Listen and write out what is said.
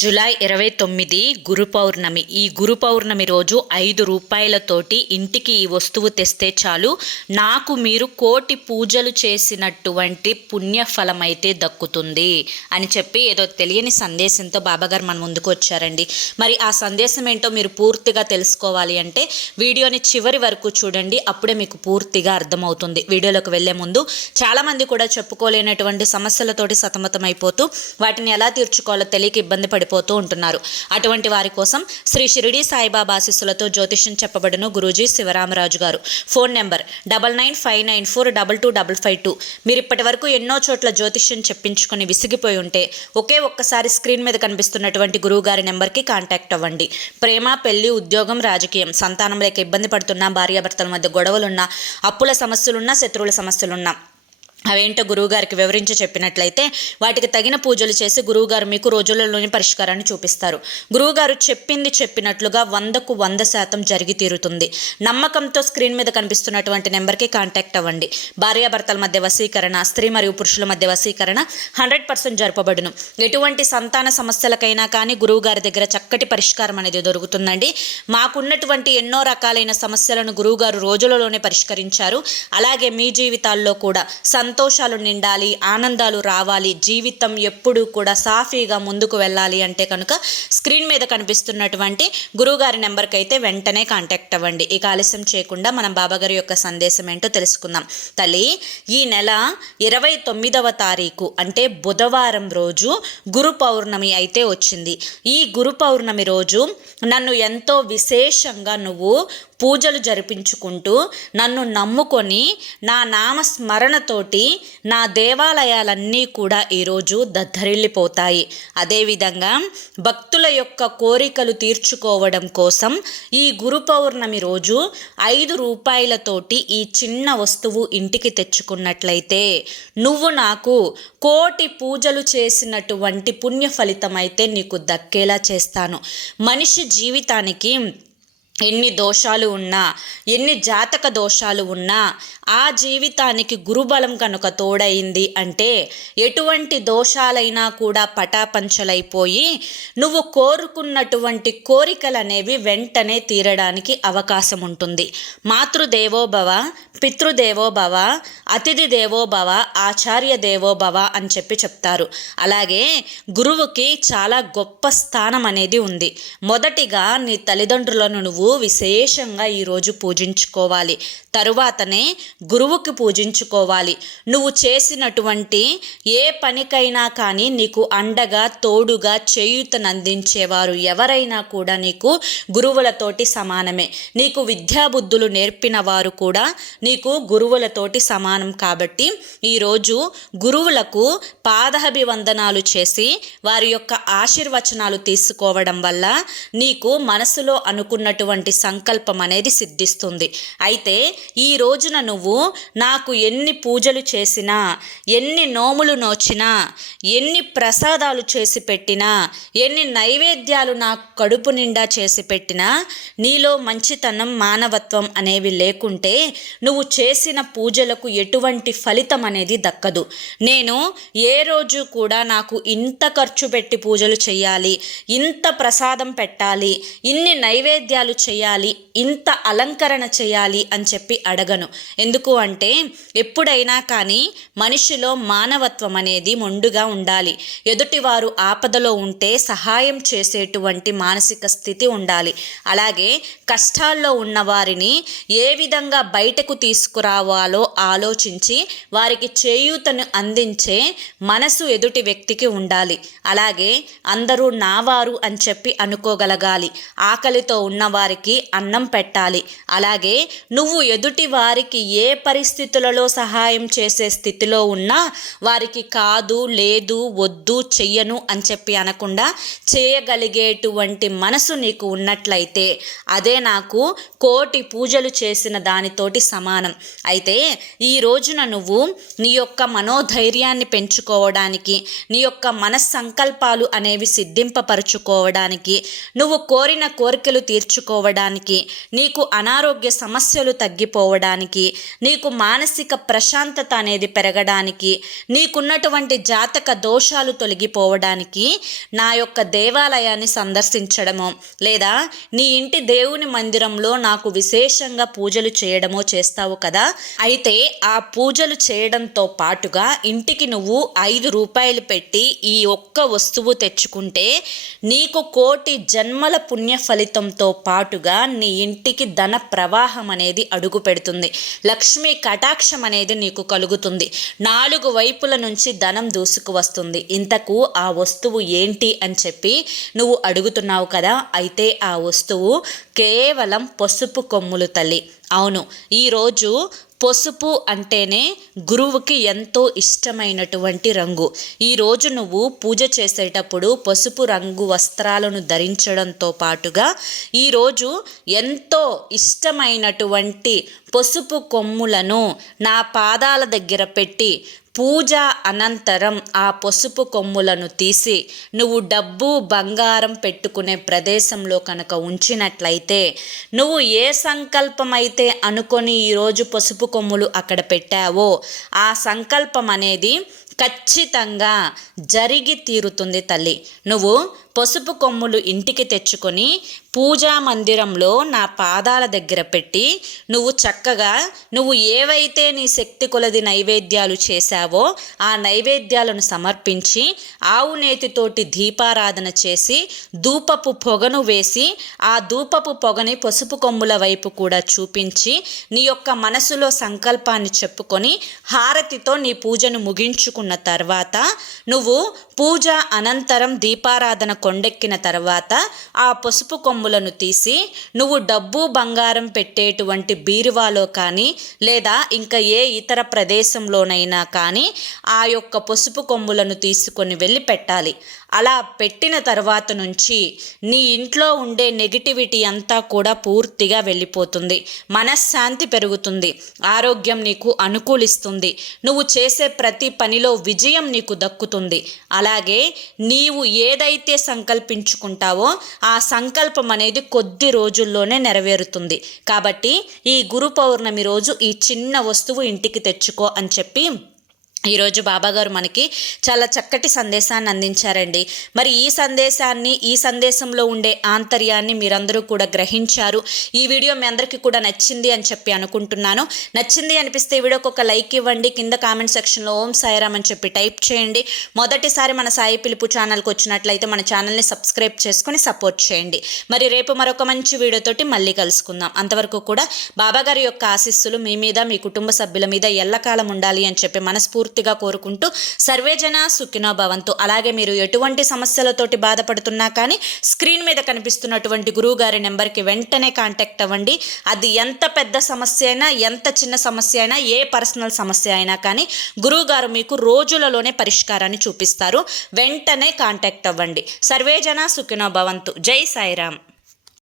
July 29 గురు పౌర్ణమి. ఈ గురు పౌర్ణమి రోజు 5 రూపాయలతోటి ఇంటికి ఈ వస్తువు తెస్తే చాలు, నాకు మీరు కోటి పూజలు చేసినటువంటి పుణ్యఫలం అయితే దక్కుతుంది అని చెప్పి ఏదో తెలియని సందేశంతో బాబాగారు మన ముందుకు వచ్చారండి. మరి ఆ సందేశం ఏంటో మీరు పూర్తిగా తెలుసుకోవాలి అంటే వీడియోని చివరి వరకు చూడండి, అప్పుడే మీకు పూర్తిగా అర్థమవుతుంది. వీడియోలోకి వెళ్లే ముందు చాలామంది కూడా చెప్పుకోలేనటువంటి సమస్యలతోటి సతమతమైపోతూ వాటిని ఎలా తీర్చుకోవాలో తెలియక ఇబ్బంది పడిపోతూ ఉంటున్నారు. అటువంటి వారి కోసం శ్రీ షిరిడి సాయిబాబా ఆశీస్సులతో జ్యోతిష్యం చెప్పబడును గురూజీ శివరామరాజు గారు. Phone number 9959942255. మీరు ఇప్పటి వరకు ఎన్నో చోట్ల జ్యోతిష్యం చెప్పించుకొని విసిగిపోయి ఉంటే ఒక్కసారి స్క్రీన్ మీద కనిపిస్తున్నటువంటి గురువు గారి నెంబర్కి కాంటాక్ట్ అవ్వండి. ప్రేమ, పెళ్లి, ఉద్యోగం, రాజకీయం, సంతానం లేక ఇబ్బంది పడుతున్నా, భార్యాభర్తల మధ్య గొడవలున్నా, అప్పుల సమస్యలున్నా, శత్రువుల సమస్యలున్నా అవేంటో గురువుగారికి వివరించి చెప్పినట్లయితే వాటికి తగిన పూజలు చేసి గురువుగారు మీకు రోజులలోని పరిష్కారాన్ని చూపిస్తారు. గురువుగారు చెప్పింది చెప్పినట్లుగా 100కు 100% జరిగి తీరుతుంది. నమ్మకంతో స్క్రీన్ మీద కనిపిస్తున్నటువంటి నెంబర్కి కాంటాక్ట్ అవ్వండి. భార్యాభర్తల మధ్య వశీకరణ, స్త్రీ మరియు పురుషుల మధ్య వశీకరణ 100% జరపబడును. ఎటువంటి సంతాన సమస్యలకైనా కానీ గురువుగారి దగ్గర చక్కటి పరిష్కారం అనేది దొరుకుతుందండి. మాకున్నటువంటి ఎన్నో రకాలైన సమస్యలను గురువుగారు రోజులలోనే పరిష్కరించారు. అలాగే మీ జీవితాల్లో కూడా సంతోషాలు నిండాలి, ఆనందాలు రావాలి, జీవితం ఎప్పుడూ కూడా సాఫీగా ముందుకు వెళ్ళాలి అంటే కనుక స్క్రీన్ మీద కనిపిస్తున్నటువంటి గురువుగారి నెంబర్కి అయితే వెంటనే కాంటాక్ట్ అవ్వండి. ఇక ఆలస్యం చేయకుండా మనం బాబాగారి యొక్క సందేశం ఏంటో తెలుసుకుందాం. తల్లి, ఈ నెల 29వ తారీఖు అంటే బుధవారం రోజు గురు పౌర్ణమి అయితే వచ్చింది. ఈ గురు పౌర్ణమి రోజు నన్ను ఎంతో విశేషంగా నువ్వు పూజలు జరిపించుకుంటూ నన్ను నమ్ముకొని నా నామస్మరణతోటి నా దేవాలయాలన్నీ కూడా ఈరోజు దద్దరిల్లిపోతాయి. అదేవిధంగా భక్తుల యొక్క కోరికలు తీర్చుకోవడం కోసం ఈ గురు పౌర్ణమి రోజు 5 రూపాయలతోటి ఈ చిన్న వస్తువు ఇంటికి తెచ్చుకున్నట్లయితే నువ్వు నాకు కోటి పూజలు చేసినటువంటి పుణ్య ఫలితం అయితే నీకు దక్కేలా చేస్తాను. మనిషి జీవితానికి ఎన్ని దోషాలు ఉన్నా, ఎన్ని జాతక దోషాలు ఉన్నా ఆ జీవితానికి గురుబలం కనుక తోడైంది అంటే ఎటువంటి దోషాలైనా కూడా పటాపంచలైపోయి నువ్వు కోరుకున్నటువంటి కోరికలు అనేవి వెంటనే తీరడానికి అవకాశం ఉంటుంది. మాతృదేవోభవ, పితృదేవోభవ, అతిథి దేవోభవ, ఆచార్య దేవోభవ అని చెప్తారు. అలాగే గురువుకి చాలా గొప్ప స్థానం అనేది ఉంది. మొదటిగా నీ తల్లిదండ్రులను నువ్వు విశేషంగా ఈరోజు పూజించుకోవాలి. తరువాతనే గురువుకి పూజించుకోవాలి. నువ్వు చేసినటువంటి ఏ పనికైనా కానీ నీకు అండగా, తోడుగా, చేయూతనందించేవారు ఎవరైనా కూడా నీకు గురువులతోటి సమానమే. నీకు విద్యాబుద్ధులు నేర్పిన వారు కూడా నీకు గురువులతోటి సమానం. కాబట్టి ఈరోజు గురువులకు పాదాభివందనాలు చేసి వారి యొక్క ఆశీర్వచనాలు తీసుకోవడం వల్ల నీకు మనసులో అనుకున్నటువంటి సంకల్పం అనేది సిద్ధిస్తుంది. అయితే ఈ రోజున నువ్వు నాకు ఎన్ని పూజలు చేసినా, ఎన్ని నోములు నోచినా, ఎన్ని ప్రసాదాలు చేసి పెట్టినా, ఎన్ని నైవేద్యాలు నాకు కడుపు నిండా చేసి పెట్టినా నీలో మంచితనం, మానవత్వం అనేవి లేకుంటే నువ్వు చేసిన పూజలకు ఎటువంటి ఫలితం అనేది దక్కదు. నేను ఏ రోజు కూడా నాకు ఇంత ఖర్చు పెట్టి పూజలు చేయాలి, ఇంత ప్రసాదం పెట్టాలి, ఇన్ని నైవేద్యాలు చేయాలి, ఇంత అలంకరణ చేయాలి అని చెప్పి అడగను. ఎందుకు అంటే ఎప్పుడైనా కానీ మనిషిలో మానవత్వం అనేది మొండుగా ఉండాలి. ఎదుటివారు ఆపదలో ఉంటే సహాయం చేసేటువంటి మానసిక స్థితి ఉండాలి. అలాగే కష్టాల్లో ఉన్న వారిని ఏ విధంగా బయటకు తీసుకురావాలో ఆలోచించి వారికి చేయూతను అందించే మనసు ఎదుటి వ్యక్తికి ఉండాలి. అలాగే అందరూ నావారు అని చెప్పి అనుకోగలగాలి. ఆకలితో ఉన్నవారికి అన్నం పెట్టాలి. అలాగే నువ్వు ఎదుటి వారికి ఏ పరిస్థితులలో సహాయం చేసే స్థితిలో ఉన్నా వారికి కాదు, లేదు, వద్దు, చెయ్యను అని చెప్పి అనకుండా చేయగలిగేటువంటి మనసు నీకు ఉన్నట్లయితే అదే నాకు కోటి పూజలు చేసిన దానితోటి సమానం. అయితే ఈ రోజున నువ్వు నీ యొక్క మనోధైర్యాన్ని పెంచుకోవడానికి, నీ యొక్క మనస్సంకల్పాలు అనేవి సిద్ధింపపరుచుకోవడానికి, నువ్వు కోరిన కోరికలు తీర్చుకోవడానికి తగ్గిపోవడానికి, నీకు అనారోగ్య సమస్యలు తగ్గిపోవడానికి, నీకు మానసిక ప్రశాంతత అనేది పెరగడానికి, నీకున్నటువంటి జాతక దోషాలు తొలగిపోవడానికి నా యొక్క దేవాలయాన్ని సందర్శించడమో లేదా నీ ఇంటి దేవుని మందిరంలో నాకు విశేషంగా పూజలు చేయడమో చేస్తావు కదా. అయితే ఆ పూజలు చేయడంతో పాటుగా ఇంటికి నువ్వు 5 రూపాయలు పెట్టి ఈ ఒక్క వస్తువు తెచ్చుకుంటే నీకు కోటి జన్మల పుణ్య ఫలితంతో పాటుగా నీ ఇంటికి ధన ప్రవాహం అనేది అడుగు పెడుతుంది. లక్ష్మీ కటాక్షం అనేది నీకు కలుగుతుంది. 4 వైపుల నుంచి ధనం దూసుకు వస్తుంది. ఇంతకు ఆ వస్తువు ఏంటి అని చెప్పి నువ్వు అడుగుతున్నావు కదా. అయితే ఆ వస్తువు కేవలం పసుపు కొమ్ములు తల్లి. అవును, ఈరోజు పసుపు అంటేనే గురువుకి ఎంతో ఇష్టమైనటువంటి రంగు. ఈరోజు నువ్వు పూజ చేసేటప్పుడు పసుపు రంగు వస్త్రాలను ధరించడంతో పాటుగా ఈరోజు ఎంతో ఇష్టమైనటువంటి పసుపు కొమ్ములను నా పాదాల దగ్గర పెట్టి పూజ అనంతరం ఆ పసుపు కొమ్ములను తీసి నువ్వు డబ్బు బంగారం పెట్టుకునే ప్రదేశంలో కనుక ఉంచినట్లయితే, నువ్వు ఏ సంకల్పం అయితే అనుకొని ఈరోజు పసుపు కొమ్ములు అక్కడ పెట్టావో ఆ సంకల్పం అనేది ఖచ్చితంగా జరిగి తీరుతుంది తల్లి. నువ్వు పసుపు కొమ్ములు ఇంటికి తెచ్చుకొని పూజా మందిరంలో నా పాదాల దగ్గర పెట్టి నువ్వు చక్కగా నువ్వు ఏవైతే నీ శక్తి కొలది నైవేద్యాలు చేశావో ఆ నైవేద్యాలను సమర్పించి ఆవు నేతితోటి దీపారాధన చేసి ధూపపు పొగను వేసి ఆ ధూపపు పొగని పసుపు కొమ్ముల వైపు కూడా చూపించి నీ యొక్క మనసులో సంకల్పాన్ని చెప్పుకొని హారతితో నీ పూజను ముగించుకున్న తర్వాత నువ్వు పూజ అనంతరం దీపారాధన కొండెక్కిన తర్వాత ఆ పసుపు కొమ్ములను తీసి నువ్వు డబ్బు బంగారం పెట్టేటువంటి బీరువాలో కానీ లేదా ఇంకా ఏ ఇతర ప్రదేశంలోనైనా కానీ ఆ యొక్క పసుపు కొమ్ములను తీసుకొని వెళ్ళి పెట్టాలి. అలా పెట్టిన తర్వాత నుంచి నీ ఇంట్లో ఉండే నెగిటివిటీ అంతా కూడా పూర్తిగా వెళ్ళిపోతుంది. మనశ్శాంతి పెరుగుతుంది. ఆరోగ్యం నీకు అనుకూలిస్తుంది. నువ్వు చేసే ప్రతి పనిలో విజయం నీకు దక్కుతుంది. అలాగే నీవు ఏదైతే సంకల్పించుకుంటావో ఆ సంకల్పం అనేది కొద్ది రోజుల్లోనే నెరవేరుతుంది. కాబట్టి ఈ గురు పౌర్ణమి రోజు ఈ చిన్న వస్తువు ఇంటికి తెచ్చుకో అని చెప్పి ఈరోజు బాబాగారు మనకి చాలా చక్కటి సందేశాన్ని అందించారండి. మరి ఈ సందేశంలో ఉండే ఆంతర్యాన్ని మీరందరూ కూడా గ్రహించారు. ఈ వీడియో మీ అందరికీ కూడా నచ్చింది అని చెప్పి అనుకుంటున్నాను. నచ్చింది అనిపిస్తే ఈ వీడియోకి ఒక లైక్ ఇవ్వండి. కింద కామెంట్ సెక్షన్లో ఓం సాయిరామ్ అని చెప్పి టైప్ చేయండి. మొదటిసారి మన సాయి పిలుపు ఛానల్కి వచ్చినట్లయితే మన ఛానల్ని సబ్స్క్రైబ్ చేసుకొని సపోర్ట్ చేయండి. మరి రేపు మరొక మంచి వీడియోతోటి మళ్ళీ కలుసుకుందాం. అంతవరకు కూడా బాబాగారి యొక్క ఆశీస్సులు మీ మీద మీ కుటుంబ సభ్యుల మీద ఎల్లకాలం ఉండాలి అని చెప్పి మనస్ఫూర్తిగా కోరుకుంటూ సర్వేజన సుఖినో భవంతు. అలాగే మీరు ఎటువంటి సమస్యలతోటి బాధపడుతున్నా కానీ స్క్రీన్ మీద కనిపిస్తున్నటువంటి గురువుగారి నెంబర్కి వెంటనే కాంటాక్ట్ అవ్వండి. అది ఎంత పెద్ద సమస్య అయినా ఎంత చిన్న సమస్య అయినా ఏ పర్సనల్ సమస్య అయినా కానీ గురువుగారు మీకు రోజులలోనే పరిష్కారాన్ని చూపిస్తారు. వెంటనే కాంటాక్ట్ అవ్వండి. సర్వేజన సుఖినో భవంతు. జై సాయిరామ్.